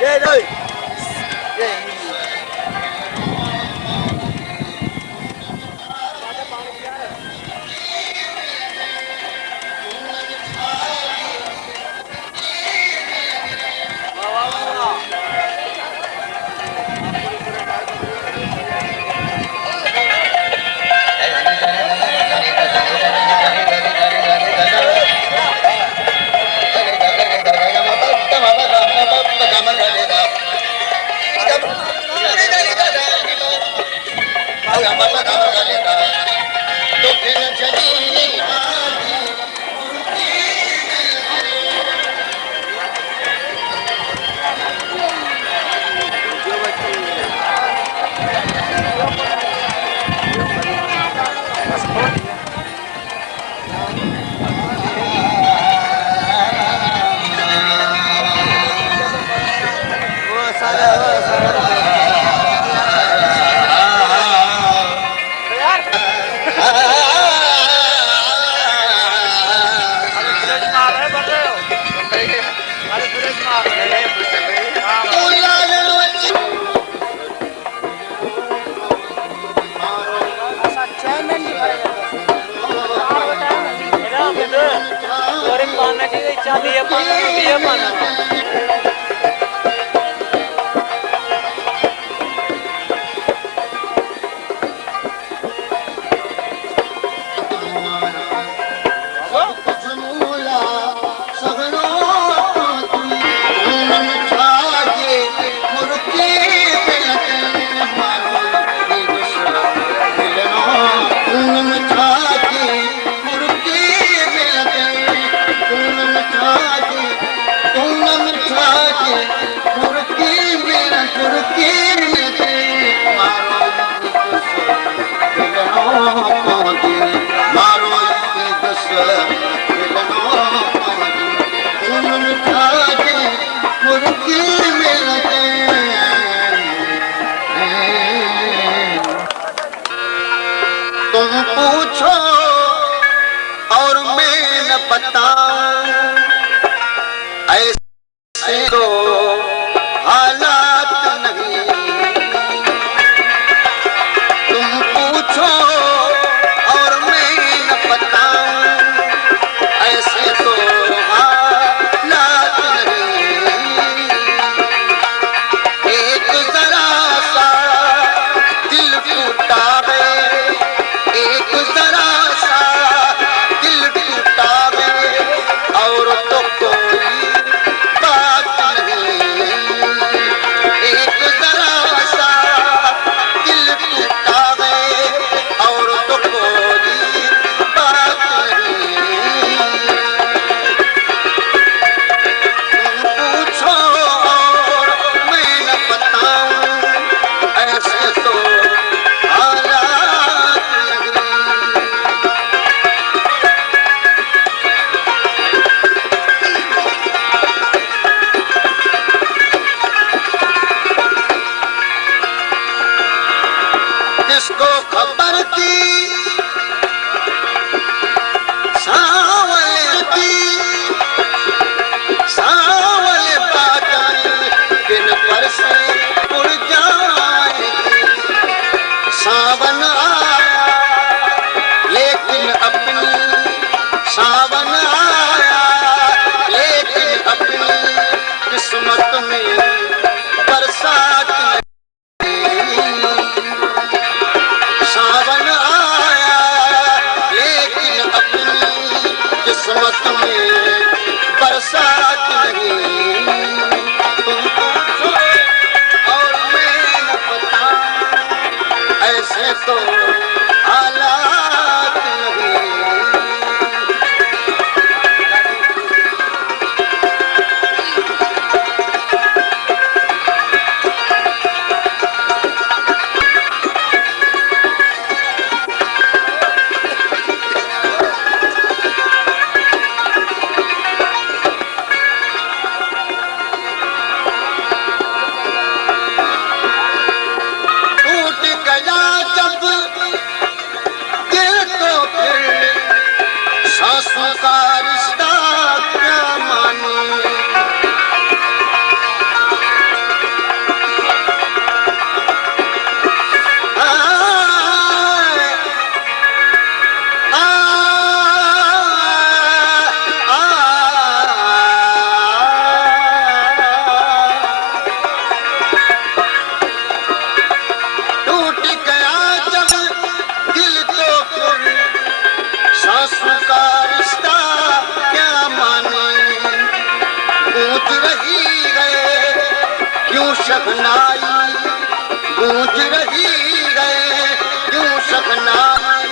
Ghê ơi. Ghê. dia mana पूछो और मैं न बताऊं, ऐसे तो हालात नहीं गूंज रही है क्यों शहनाई, गूंज रही है क्यों शहनाई,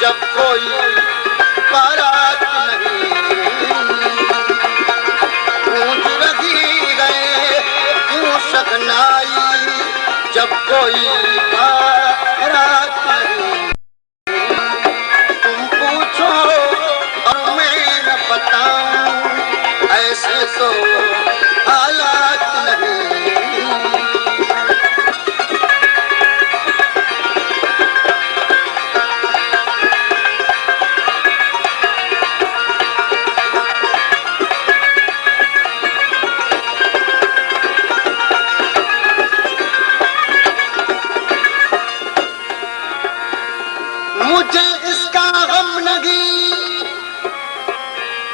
जब कोई बारात नहीं, गूंज रही है क्यों शहनाई, जब कोई बारात नहीं। तुम पूछो और मैं न बताऊं, ऐसे तो हालात नहीं। मुझे इसका गम नहीं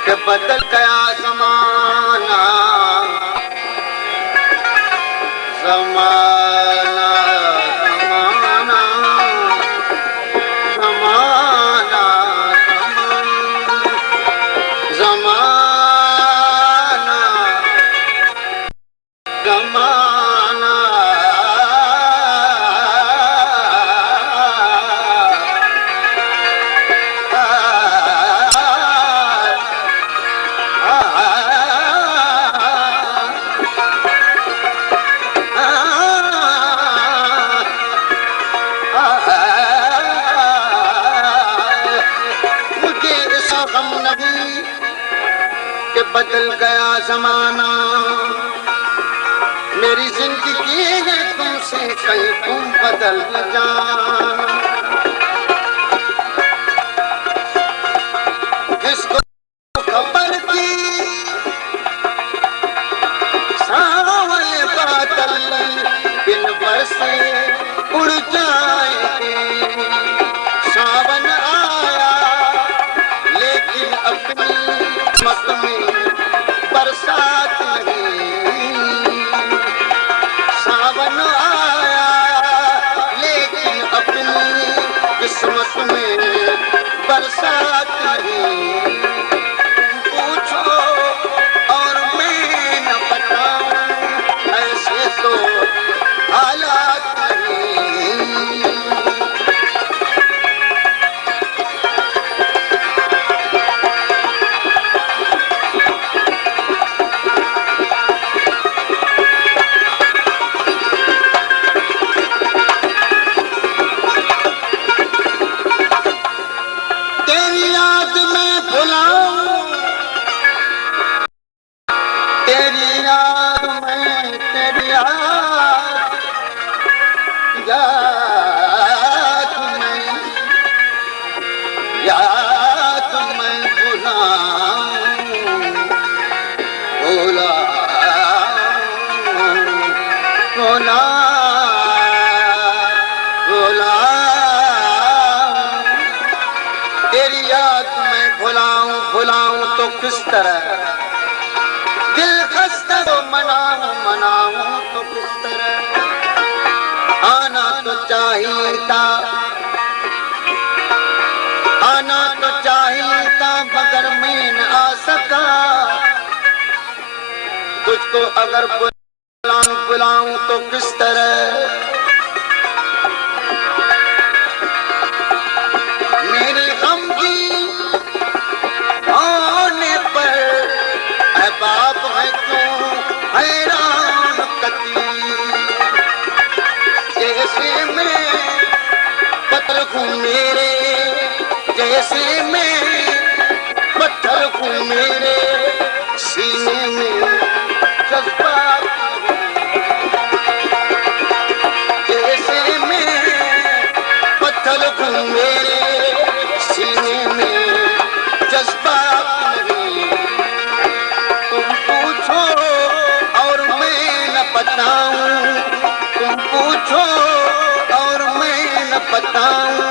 कि बदल गया ज़माना, ज़माना ज़माना ज़माना ज़माना ज़माना मुझे ऐसा गम नहीं कि बदल गया जमाना, मेरी जिंदगी है तुमसे कहीं तुम बदल न जाना। जिसको खबर थी सावले बादल बिन बरसे उड़ जाएंगे, सावन आया लेकिन अपनी किस्मत में बरसात नहीं, सावन आया लेकिन अपनी किस्मत में बरसात नहीं। पूछो और मैं न बताऊं, ऐसे तो हालात नहीं। तेरी याद में भुलाऊं, तेरी याद में, तेरी याद में भुलाऊं, तेरी याद में भुलाऊं तो किस तरह, दिल खस्ता तो मनाऊं तो किस तरह। आना तो चाहिए था, आना तो चाहिए था मगर मैं न आ सका, तुझको अगर बुलाऊं तो किस तरह। मेरे गम की आने पर बाप है क्यों हैरान कती, जैसे मैं पत्थर हूँ मेरे, जैसे मैं पत्थर हूँ मेरे सीने में जज्बात, जैसे मैं पत्थर हूँ मेरे सीने में जज्बात नहीं। तुम पूछो और मैं न बताऊं, तुम पूछो और मैं न बताऊं,